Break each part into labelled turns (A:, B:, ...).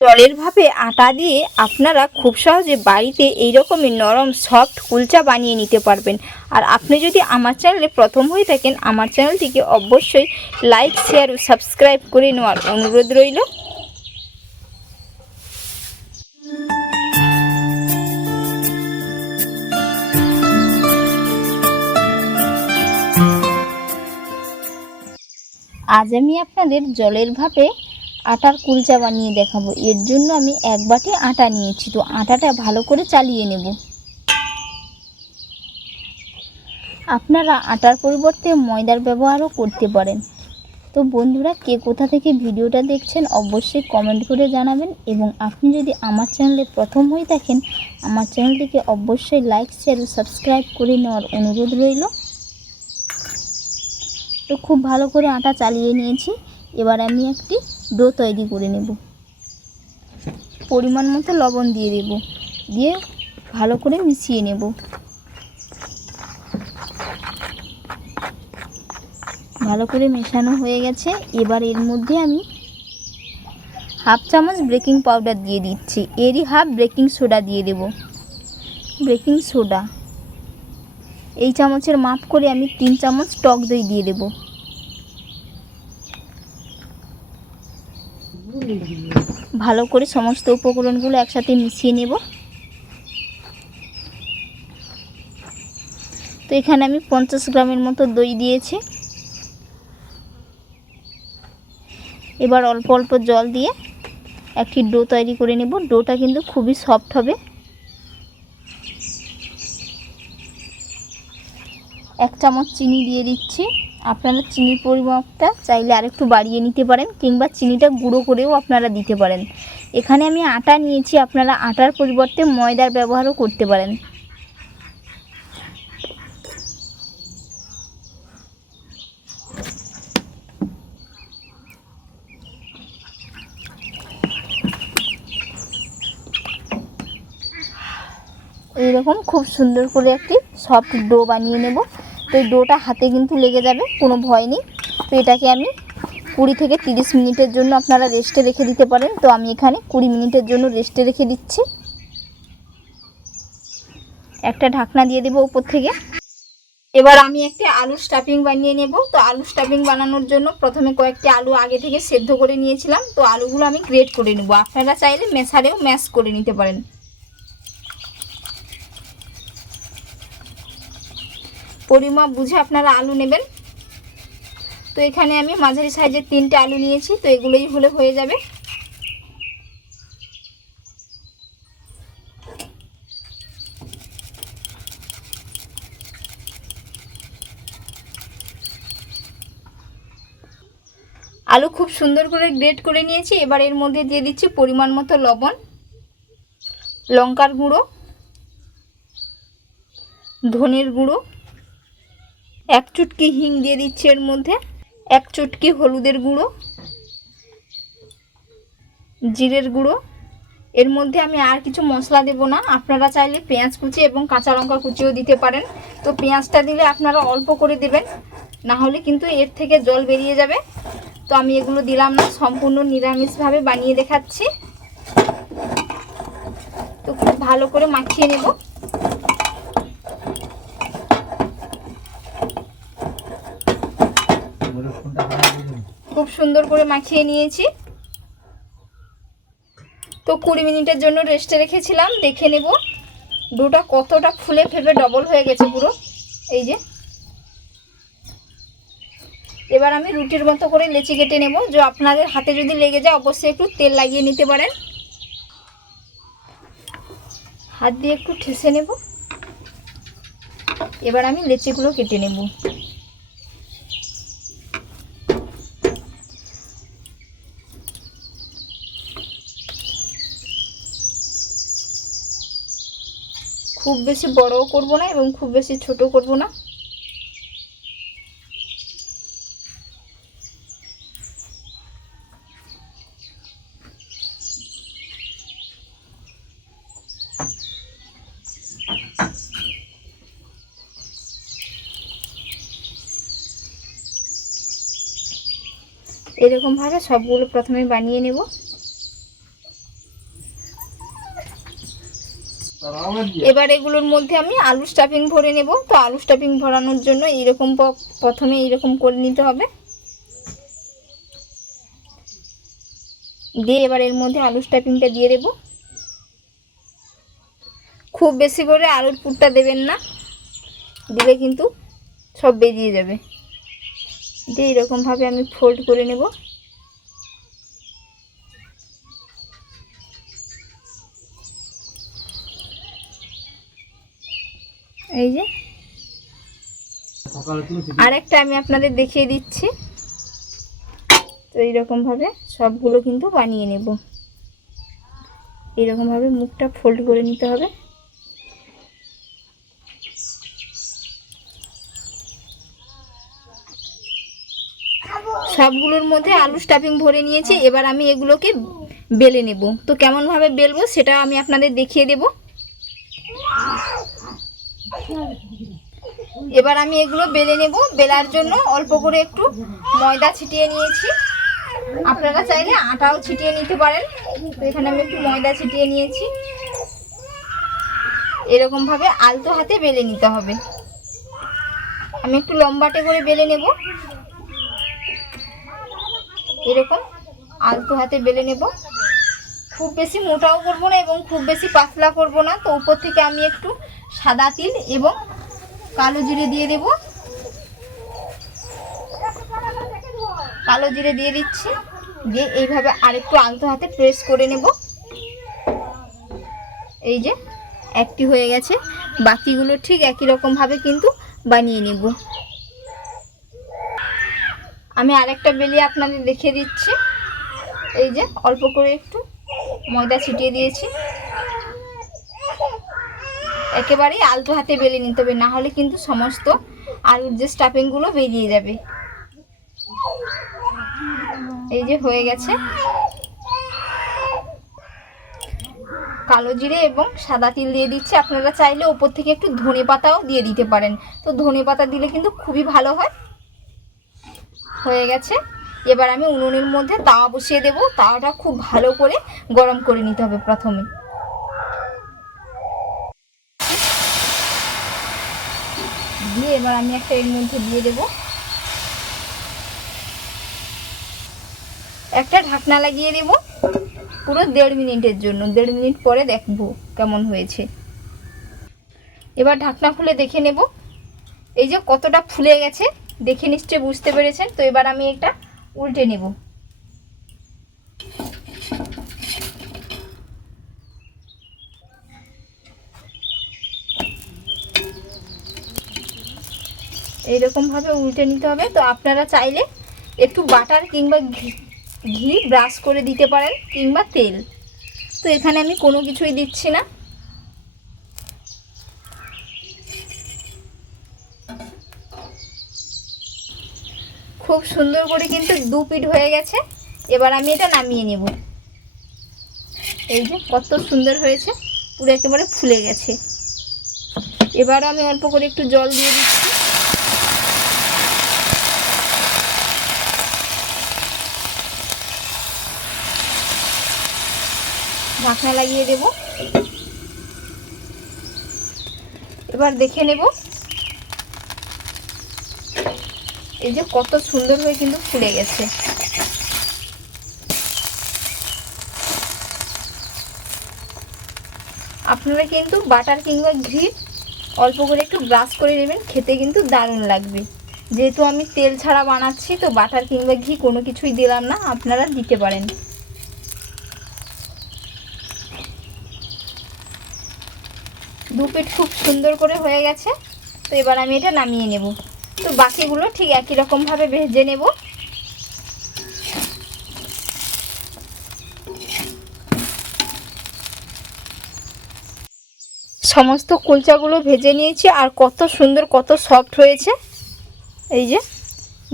A: জলের ভাপে আটা দিয়ে আপনারা খুব সহজে বাড়িতে এই রকমের নরম সফট কুলচা বানিয়ে নিতে পারবেন। আর আপনি যদি আমার চ্যানেলে প্রথম হয়ে থাকেন, আমার চ্যানেলটিকে অবশ্যই লাইক শেয়ার ও সাবস্ক্রাইব করে নেওয়ার অনুরোধ রইল। আজ আমি আপনাদের জলের ভাপে আটার কুলচা বানিয়ে দেখাবো। এর জন্য আমি এক বাটি আটা নিয়েছি। তো আটাটা ভালো করে চালিয়ে নেব। আপনারা আটার পরিবর্তে ময়দার ব্যবহারও করতে পারেন। তো বন্ধুরা, কে কোথা থেকে ভিডিওটা দেখছেন, অবশ্যই কমেন্ট করে জানাবেন। এবং আপনি যদি আমার চ্যানেলে প্রথম হয়ে থাকেন, আমার চ্যানেলটিকে অবশ্যই লাইক শেয়ার ও সাবস্ক্রাইব করে নেওয়ার অনুরোধ রইল। তো খুব ভালো করে আটা চালিয়ে নিয়েছি। এবার আমি একটি ডো তৈরি করে নেব। পরিমাণ মতো লবণ দিয়ে দেব। দিয়ে ভালো করে মিশিয়ে নেব। ভালো করে মেশানো হয়ে গেছে। এবার এর মধ্যে আমি হাফ চামচ বেকিং পাউডার দিয়ে দিচ্ছি। এরই হাফ বেকিং সোডা দিয়ে দেব। Baking soda. এই চামচের মাপ করে আমি তিন চামচ টক দই দিয়ে দেব। ভালো করে সমস্ত উপকরণগুলো একসাথে মিশিয়ে নেব। তো এখানে আমি পঞ্চাশ গ্রামের মতো দই দিয়েছি। এবার অল্প অল্প জল দিয়ে একটি ডো তৈরি করে নেব। ডোটা কিন্তু খুবই সফট হবে। এক চামচ চিনি দিয়ে দিচ্ছি। আপনারা চিনির পরিমাপটা চাইলে আরেকটু বাড়িয়ে নিতে পারেন কিংবা চিনিটা গুঁড়ো করেও আপনারা দিতে পারেন। এখানে আমি আটা নিয়েছি, আপনারা আটার পরিবর্তে ময়দার ব্যবহারও করতে পারেন। এইরকম খুব সুন্দর করে একটি সফট ডো বানিয়ে নেব। তো এই ডোটা হাতে কিন্তু লেগে যাবে, কোনো ভয় নেই। তো এটাকে আমি কুড়ি থেকে তিরিশ মিনিটের জন্য আপনারা রেস্টে রেখে দিতে পারেন। তো আমি এখানে কুড়ি মিনিটের জন্য রেস্টে রেখে দিচ্ছি। একটা ঢাকনা দিয়ে দেবো উপর থেকে। এবার আমি একটি আলু স্টাফিং বানিয়ে নেব। তো আলু স্টাফিং বানানোর জন্য প্রথমে কয়েকটি আলু আগে থেকে সেদ্ধ করে নিয়েছিলাম। তো আলুগুলো আমি গ্রেট করে নেব। আপনারা চাইলে মেশারেও ম্যাশ করে নিতে পারেন। পরিমাপ বুঝে আপনারা আলু নেবেন। তো এখানে আমি মাঝারি সাইজের তিনটে আলু নিয়েছি, তো এগুলোই হলে হয়ে যাবে। আলু খুব সুন্দর করে গ্রেট করে নিয়েছি, এবার এর মধ্যে দিয়ে দিচ্ছি পরিমাণ মতো লবণ, লঙ্কার গুঁড়ো, ধনের গুঁড়ো এক চুটকি হিং দিয়ে দিচ্ছি এর মধ্যে, এক চুটকি হলুদের গুঁড়ো, জিরের গুঁড়ো। এর মধ্যে আমি আর কিছু মশলা দেব না, আপনারা চাইলে পেঁয়াজ কুচি এবং কাঁচা লঙ্কা কুচিও দিতে পারেন। তো পেঁয়াজটা দিলে আপনারা অল্প করে দেবেন, না হলে কিন্তু এর থেকে জল বেরিয়ে যাবে। তো আমি এগুলো দিলাম না, সম্পূর্ণ নিরামিষভাবে বানিয়ে দেখাচ্ছি। তো খুব ভালো করে মাখিয়ে নেব। খুব সুন্দর করে মাখিয়ে নিয়েছি। তো কুড়ি মিনিটের জন্য রেস্টে রেখেছিলাম, দেখে নেব। ডোটা কতটা ফুলে ফেপে ডবল হয়ে গেছে পুরো। এই যে। এবার আমি রুটির মতো করে লেচি কেটে নেব। যে আপনাদের হাতে যদি লেগে যায়, অবশ্যই একটু তেল লাগিয়ে নিতে পারেন। হাত দিয়ে একটু ঠেসে নেব। এবার আমি লেচিগুলো কেটে নেব। খুব বেশি বড়ও করব না এবং খুব বেশি ছোট করব না। এরকমভাবে সবগুলো প্রথমে বানিয়ে নেব। এবার এগুলোর মধ্যে আমি আলু স্টাফিং ভরে নেব। তো আলু স্টাফিং ভরানোর জন্য এইরকম প- প্রথমে এইরকম করে নিতে হবে। দিয়ে এবার এর মধ্যে আলু স্টাফিংটা দিয়ে দেব। খুব বেশি করে আলুর পুরটা দেবেন না। দিলে কিন্তু সব বেরিয়ে যাবে। দিয়ে এরকমভাবে আমি ফোল্ড করে নেব। এই যে। আরেকটা আমি আপনাদের দেখিয়ে দিচ্ছি। তো এইরকমভাবে সবগুলো কিন্তু বানিয়ে নেব। এরকমভাবে মুখটা ফোল্ড করে নিতে হবে। সবগুলোর মধ্যে আলু স্টাফিং ভরে নিয়েছি। এবার আমি এগুলোকে বেলে নেব। তো কেমনভাবে বেলবো সেটা আমি আপনাদের দেখিয়ে দেব। এবার আমি এগুলো বেলে নেব। বেলার জন্য অল্প করে একটু ময়দা ছিটিয়ে নিয়েছি। আপনারা চাইলে আটাও ছিটিয়ে নিতে পারেন। এখানে আমি একটু ময়দা ছিটিয়ে নিয়েছি। এরকমভাবে আলতো হাতে বেলে নিতে হবে। আমি একটু লম্বাটে করে বেলে নেব। এরকম আলতো হাতে বেলে নেব। খুব বেশি মোটাও করব না এবং খুব বেশি পাতলা করব না। তো উপর থেকে আমি একটু সাদা তিল এবং কালো জিরে দিয়ে দেব। কালো জিরে দিয়ে দিচ্ছি। দিয়ে এইভাবে আরেকটু আলতো হাতে প্রেস করে নেব। এই যে, একটি হয়ে গেছে। বাকিগুলো ঠিক একই রকমভাবে কিন্তু বানিয়ে নেব। আমি আরেকটা বেলিয়ে আপনাদের দেখিয়ে দিচ্ছি। এই যে, অল্প করে একটু ময়দা ছিটিয়ে দিয়েছি। একেবারেই আলতো হাতে বেলে নিতে হবে, না হলে কিন্তু সমস্ত আলুর যে স্টাফিংগুলো বেরিয়ে যাবে। এই যে হয়ে গেছে। কালো জিরে এবং সাদা তিল দিয়ে দিচ্ছি। আপনারা চাইলে ওপর থেকে একটু ধনে পাতাও দিয়ে দিতে পারেন। তো ধনে পাতা দিলে কিন্তু খুবই ভালো হয়। হয়ে গেছে। এবার আমি উনুনের মধ্যে তাওয়া বসিয়ে দেব। তাওয়াটা খুব ভালো করে গরম করে নিতে হবে প্রথমে। দিয়ে এবার আমি একটা এর মধ্যে দিয়ে দেব। একটা ঢাকনা লাগিয়ে দেব পুরো দেড় মিনিটের জন্য। দেড় মিনিট পরে দেখব কেমন হয়েছে। এবার ঢাকনা খুলে দেখে নেব। এই যে কতটা ফুলে গেছে, দেখে নিশ্চয়ই বুঝতে পেরেছেন। তো এবার আমি এটা উল্টে নেব। এইরকমভাবে উল্টে নিতে হবে। তো আপনারা চাইলে একটু বাটার কিংবা ঘি ঘি ব্রাশ করে দিতে পারেন কিংবা তেল। তো এখানে আমি কোনো কিছুই দিচ্ছি না। খুব সুন্দর করে কিন্তু দু পিঠ হয়ে গেছে। এবার আমি এটা নামিয়ে নেব। এই যে কত সুন্দর হয়েছে, পুরো একেবারে ফুলে গেছে। এবার আমি অল্প করে একটু জল দিয়ে দিচ্ছি। ঢাকনা লাগিয়ে দেব। এবার দেখে নেব। এই যে কত সুন্দর হয়ে কিন্তু ফুলে গেছে। আপনারা কিন্তু বাটার কিংবা ঘি অল্প করে একটু ব্রাশ করে নেবেন, খেতে কিন্তু দারুণ লাগবে। যেহেতু আমি তেল ছাড়া বানাচ্ছি, তো বাটার কিংবা ঘি কোনো কিছুই দিলাম না, আপনারা দিতে পারেন। দু খুব সুন্দর করে হয়ে গেছে। তো এবার আমি এটা নামিয়ে নেব। তো বাকিগুলো ঠিক একই রকমভাবে ভেজে নেব। সমস্ত কুলচাগুলো ভেজে নিয়েছি আর কত সুন্দর, কত সফট হয়েছে। এই যে।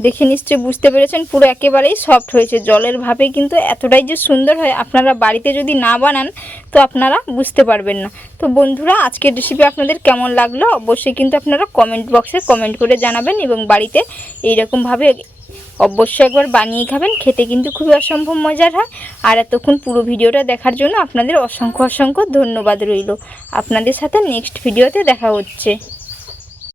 A: দেখে নিশ্চয়ই বুঝতে পেরেছেন, পুরো একেবারেই সফট হয়েছে। জলের ভাবে কিন্তু এতটাই যে সুন্দর হয়, আপনারা বাড়িতে যদি না বানান, তো আপনারা বুঝতে পারবেন না। তো বন্ধুরা, আজকের রেসিপি আপনাদের কেমন লাগল? অবশ্যই কিন্তু আপনারা কমেন্ট বক্সে কমেন্ট করে জানাবেন এবং বাড়িতে এইরকমভাবে অবশ্যই একবার বানিয়ে খাবেন। খেতে কিন্তু খুবই অসম্ভব মজার হয়। আর এতক্ষণ পুরো ভিডিওটা দেখার জন্য আপনাদের অসংখ্য অসংখ্য ধন্যবাদ রইল। আপনাদের সাথে নেক্সট ভিডিওতে দেখা হচ্ছে।